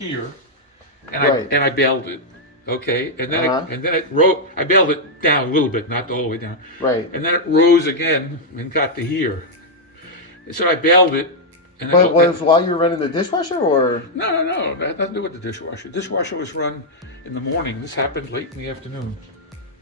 here, and I bailed it. Okay, and then I bailed it down a little bit, not all the way down. Right. And then it rose again and got to here. So I bailed it. And but was while you were running the dishwasher, or? No. That had nothing to do with the dishwasher. Dishwasher was run in the morning. This happened late in the afternoon.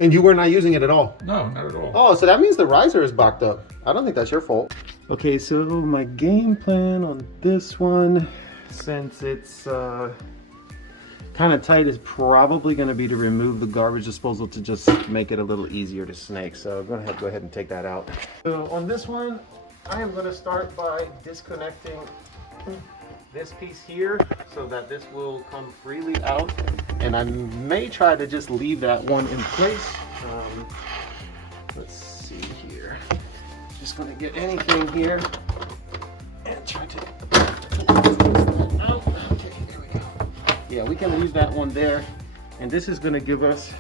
And you were not using it at all? No, not at all. Oh, so that means the riser is backed up. I don't think that's your fault. Okay, so my game plan on this one, since it's kind of tight, is probably going to be to remove the garbage disposal to just make it a little easier to snake. So I'm going to go ahead and take that out. So on this one, I am going to start by disconnecting this piece here so that this will come freely out, and I may try to just leave that one in place. Let's see here. Just going to get anything here and try to out. Okay, there we go. Yeah, we can leave that one there, and this is going to give us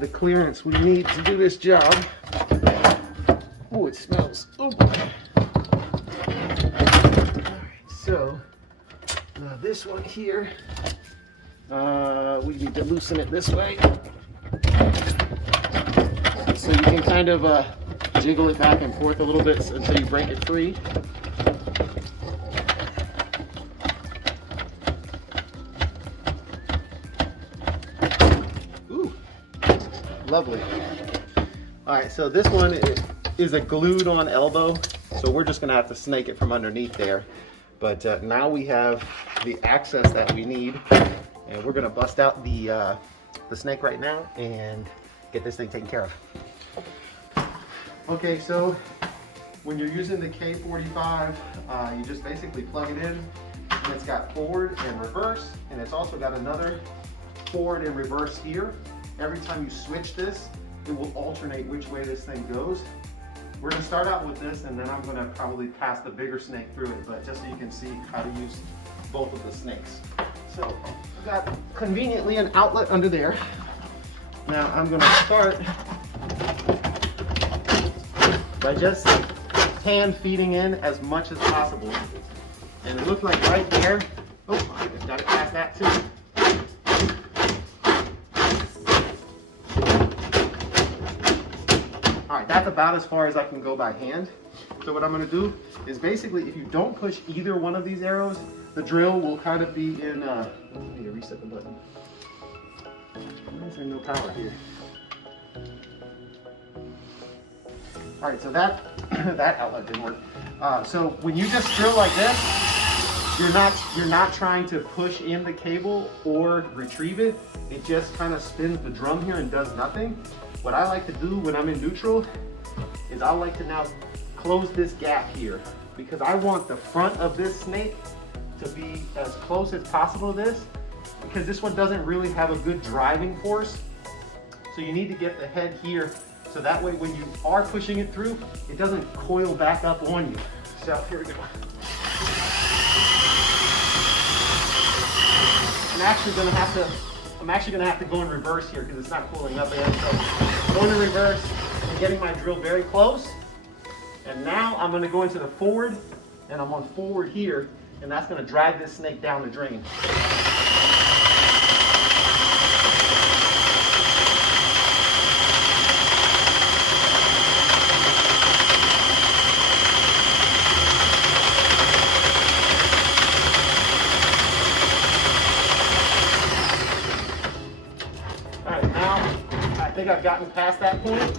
the clearance we need to do this job. Oh, it smells. Oh boy. Alright, so this one here, we need to loosen it this way. So you can kind of jiggle it back and forth a little bit until you break it free. Ooh, lovely. Alright, so this one is a glued on elbow, so we're just gonna have to snake it from underneath there. But now we have the access that we need, and we're gonna bust out the snake right now and get this thing taken care of. Okay, so when you're using the K45, you just basically plug it in, and it's got forward and reverse, and it's also got another forward and reverse here. Every time you switch this, it will alternate which way this thing goes. We're going to start out with this, and then I'm going to probably pass the bigger snake through it, but just so you can see how to use both of the snakes. So I've got conveniently an outlet under there. Now I'm going to start by just hand feeding in as much as possible. And it looks like right there, oh, I got to pass that too. Alright, that's about as far as I can go by hand. So what I'm going to do is basically, if you don't push either one of these arrows, the drill will kind of be in, I need to reset the button. Why is there no power here? Alright, so that outlet didn't work. So when you just drill like this, you're not trying to push in the cable or retrieve it. It just kind of spins the drum here and does nothing. What I like to do when I'm in neutral is I like to now close this gap here, because I want the front of this snake to be as close as possible to this, because this one doesn't really have a good driving force. So you need to get the head here, so that way when you are pushing it through, it doesn't coil back up on you. So here we go. I'm actually gonna have to go in reverse here because it's not pulling up yet. So going in reverse and getting my drill very close. And now I'm gonna go into the forward, and I'm on forward here, and that's gonna drag this snake down the drain. I think I've gotten past that point,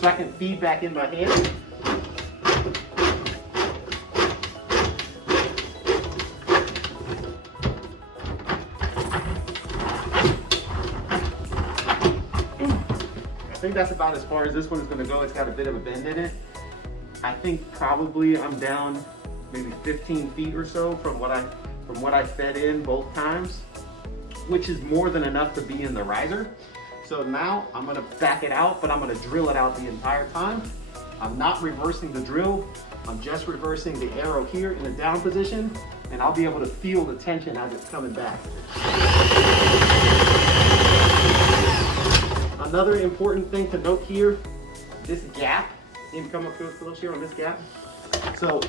so I can feed back in my hand. I think that's about as far as this one is going to go. It's got a bit of a bend in it. I think probably I'm down maybe 15 feet or so from what I fed in both times, which is more than enough to be in the riser. So now I'm gonna back it out, but I'm gonna drill it out the entire time. I'm not reversing the drill. I'm just reversing the arrow here in the down position, and I'll be able to feel the tension as it's coming back. Another important thing to note here, this gap, you can come up close here on this gap. So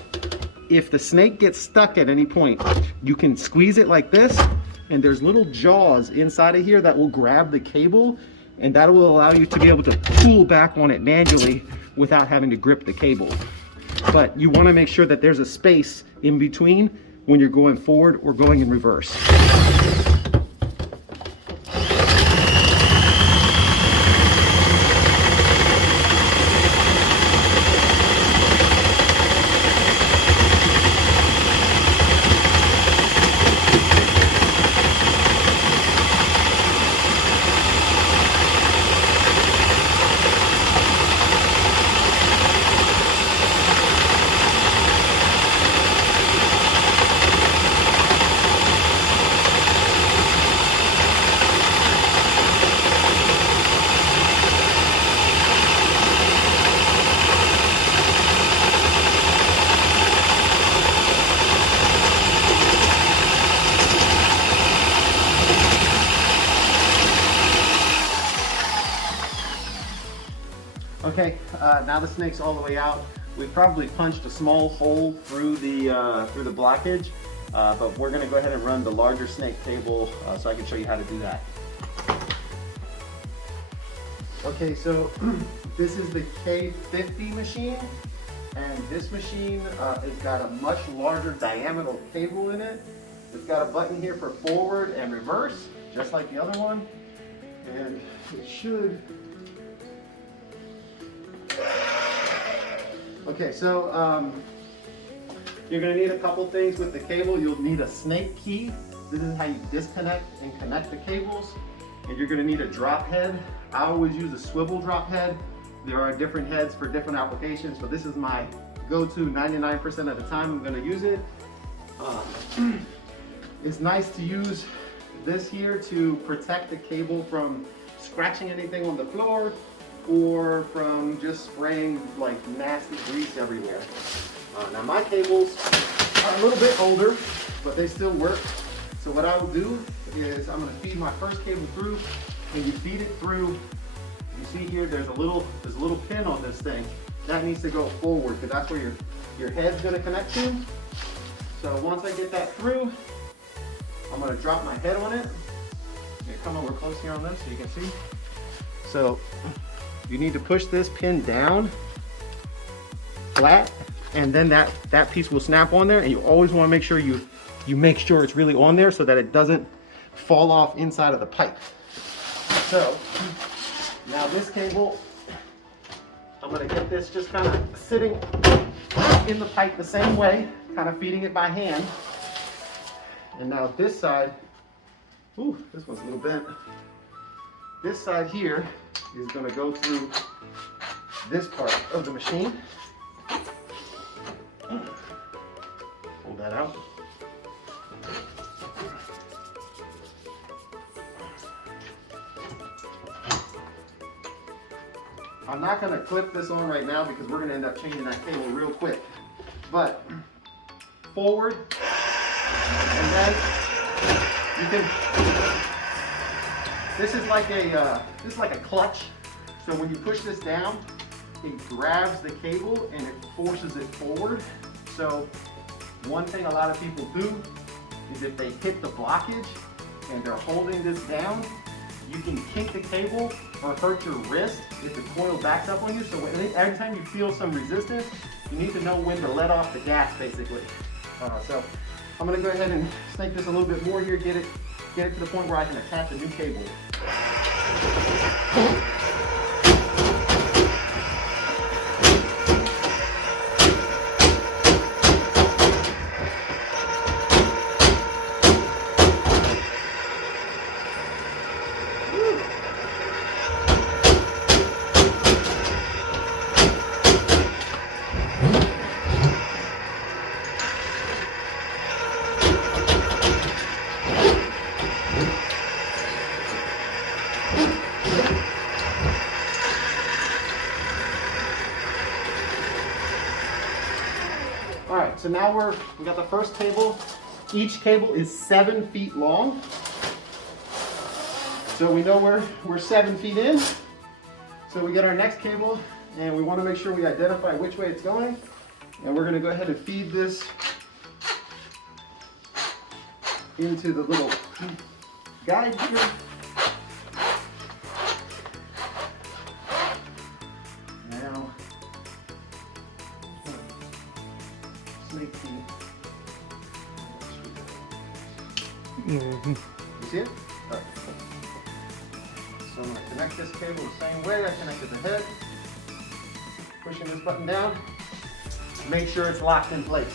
if the snake gets stuck at any point, you can squeeze it like this, and there's little jaws inside of here that will grab the cable, and that will allow you to be able to pull back on it manually without having to grip the cable. But you want to make sure that there's a space in between when you're going forward or going in reverse. Okay, now the snake's all the way out. We probably punched a small hole through the blockage, but we're gonna go ahead and run the larger snake cable so I can show you how to do that. Okay, so this is the K50 machine, and this machine has got a much larger diameter cable in it. It's got a button here for forward and reverse, just like the other one, and it should. Okay, so you're going to need a couple things with the cable. You'll need a snake key. This is how you disconnect and connect the cables. And you're going to need a drop head. I always use a swivel drop head. There are different heads for different applications, but this is my go-to 99% of the time I'm going to use it. It's nice to use this here to protect the cable from scratching anything on the floor or from just spraying like nasty grease everywhere. Now my cables are a little bit older, but they still work. So what I will do is I'm gonna feed my first cable through, and you feed it through. You see here, there's a little pin on this thing. That needs to go forward because that's where your head's gonna connect to. So once I get that through, I'm gonna drop my head on it. Come over close here on this so you can see. So you need to push this pin down flat, and then that piece will snap on there, and you always want to make sure you make sure it's really on there so that it doesn't fall off inside of the pipe. So now this cable, I'm going to get this just kind of sitting in the pipe the same way, kind of feeding it by hand. And now this side, ooh, this one's a little bent. This side here is going to go through this part of the machine. Pull that out. I'm not going to clip this on right now because we're going to end up changing that cable real quick. But forward, and then you can. This is like a clutch. So when you push this down, it grabs the cable and it forces it forward. So one thing a lot of people do is if they hit the blockage and they're holding this down, you can kink the cable or hurt your wrist if the coil backs up on you. So every time you feel some resistance, you need to know when to let off the gas, basically. So I'm going to go ahead and snake this a little bit more here, get it to the point where I can attach a new cable. All right, so now we got the first cable. Each cable is 7 feet long. So we know we're 7 feet in. So we get our next cable, and we want to make sure we identify which way it's going. And we're going to go ahead and feed this into the little guide here. Now, snake feed. You see it? All right. So I'm going to connect this cable the same way I connected the head. Pushing this button down. Make sure it's locked in place.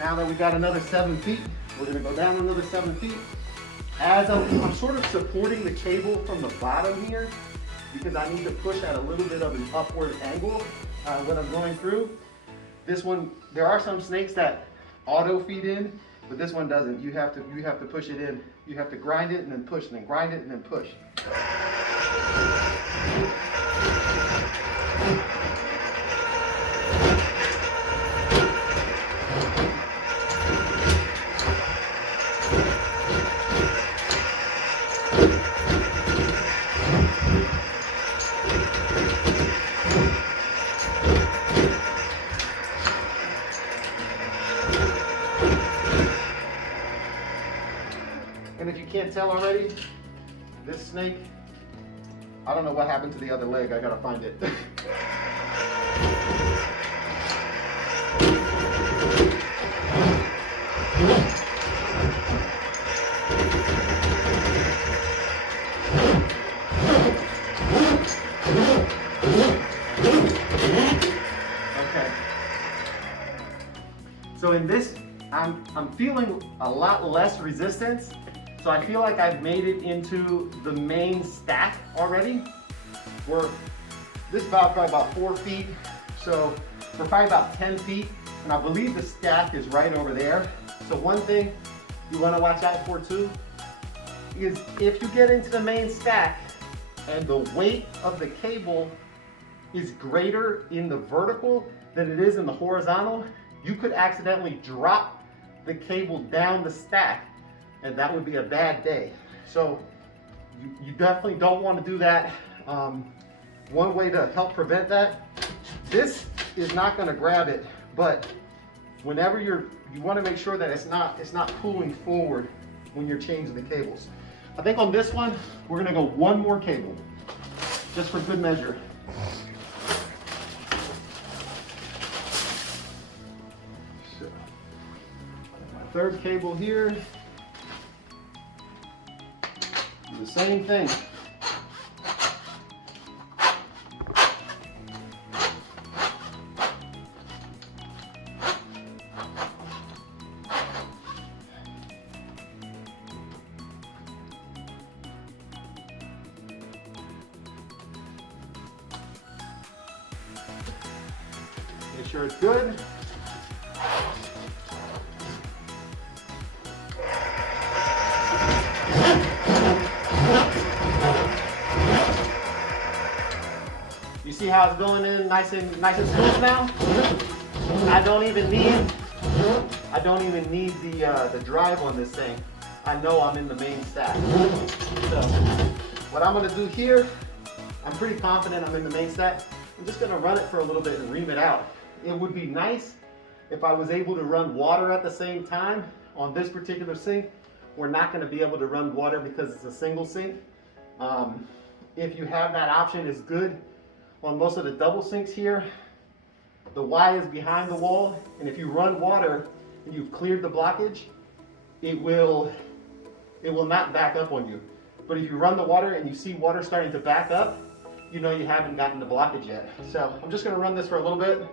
Now that we got another 7 feet, we're going to go down another 7 feet. As I'm sort of supporting the cable from the bottom here, because I need to push at a little bit of an upward angle when I'm going through. This one, there are some snakes that auto feed in, but this one doesn't. You have to push it in. You have to grind it and then push, and then grind it and then push. And if you can't tell already, this snake, I don't know what happened to the other leg. I gotta find it. Okay. So in this, I'm feeling a lot less resistance. So I feel like I've made it into the main stack already. This is probably about 4 feet. So we're probably about 10 feet. And I believe the stack is right over there. So one thing you want to watch out for too is if you get into the main stack and the weight of the cable is greater in the vertical than it is in the horizontal, you could accidentally drop the cable down the stack. And that would be a bad day. So you definitely don't want to do that. One way to help prevent that, this is not going to grab it, but whenever you want to make sure that it's not pulling forward when you're changing the cables. I think on this one, we're going to go one more cable, just for good measure. So, my third cable here. The same thing. Make sure it's good. You see how it's going in nice and smooth now? I don't even need the drive on this thing. I know I'm in the main stack. So what I'm gonna do here, I'm pretty confident I'm in the main stack. I'm just gonna run it for a little bit and ream it out. It would be nice if I was able to run water at the same time. On this particular sink, we're not gonna be able to run water because it's a single sink. If you have that option, it's good. On most of the double sinks here, the Y is behind the wall, and if you run water and you've cleared the blockage, it will not back up on you. But if you run the water and you see water starting to back up, you know you haven't gotten the blockage yet. So I'm just gonna run this for a little bit.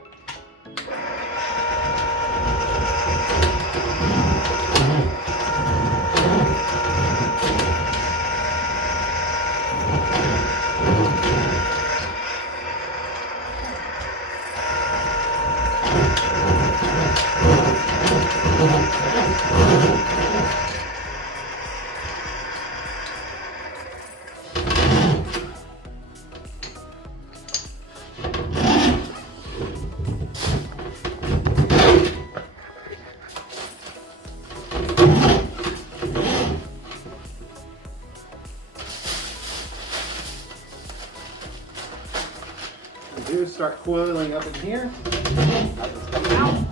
start coiling up in here. As it's coming out.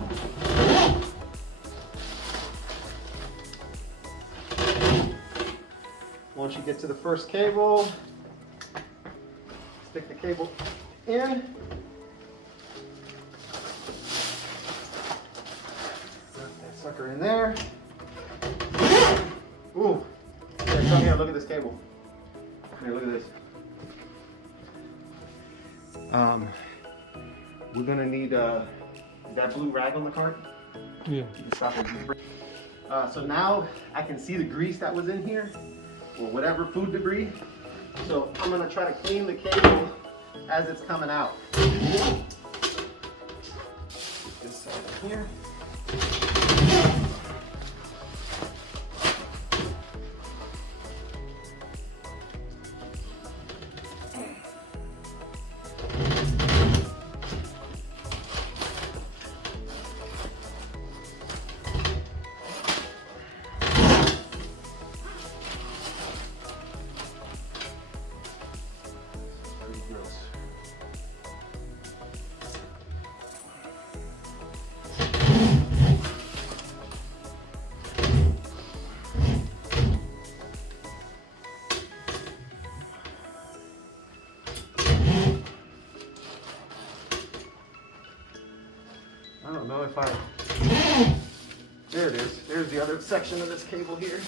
Once you get to the first cable, stick the cable in. Put that sucker in there. Ooh. Here, come here, look at this cable. Here, look at this. We're gonna need that blue rag on the cart. Yeah. You can stop it. So now I can see the grease that was in here, or whatever food debris. So I'm gonna try to clean the cable as it's coming out. This side here. I don't know if there it is. There's the other section of this cable here.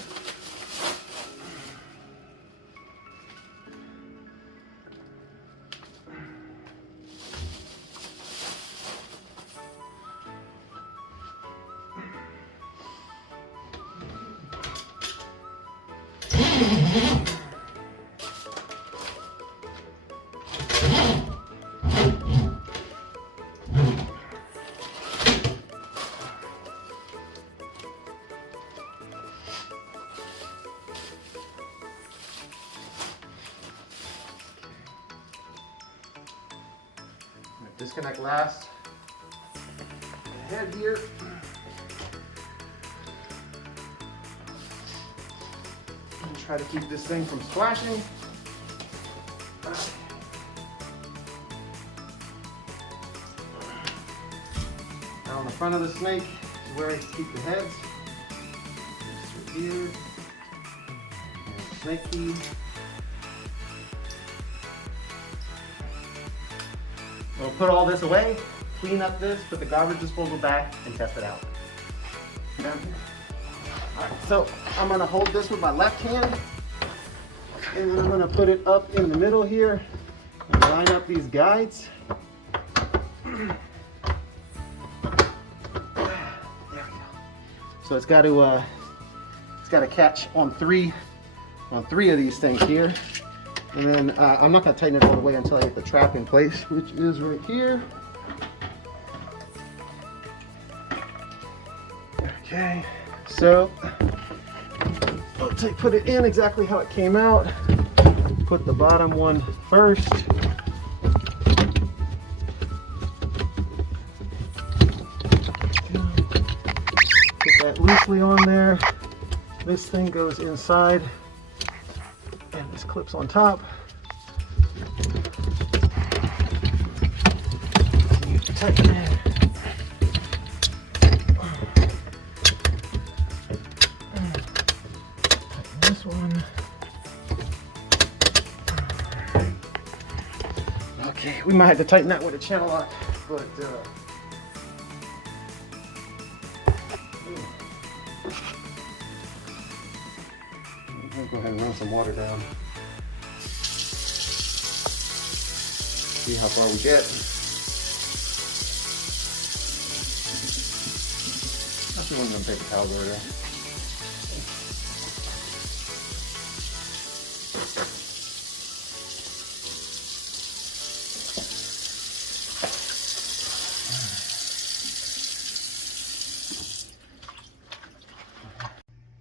Disconnect last the head here. And try to keep this thing from splashing. Now on the front of the snake is where I keep the heads. This right here. And the snake key. We'll put all this away, clean up this, put the garbage disposal back, and test it out. Down here. All right, so I'm gonna hold this with my left hand, and then I'm gonna put it up in the middle here, and line up these guides. There we go. So it's got to catch on three of these things here. And then I'm not going to tighten it all the way until I get the trap in place, which is right here. Okay, so I'll put it in exactly how it came out. Put the bottom one first. Put that loosely on there. This thing goes inside. And this clips on top. So you tighten it. Tighten this one. Okay, we might have to tighten that with a channel lock, but I'll go ahead and run some water down. See how far we get. Actually, one of them paper towels over there.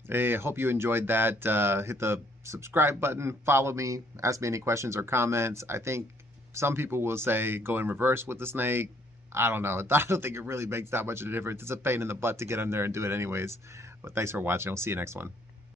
Hey, I hope you enjoyed that. Hit the subscribe button, follow me, ask me any questions or comments. I think some people will say go in reverse with the snake. I don't know. I don't think it really makes that much of a difference. It's a pain in the butt to get in there and do it anyways. But thanks for watching. I'll see you next one.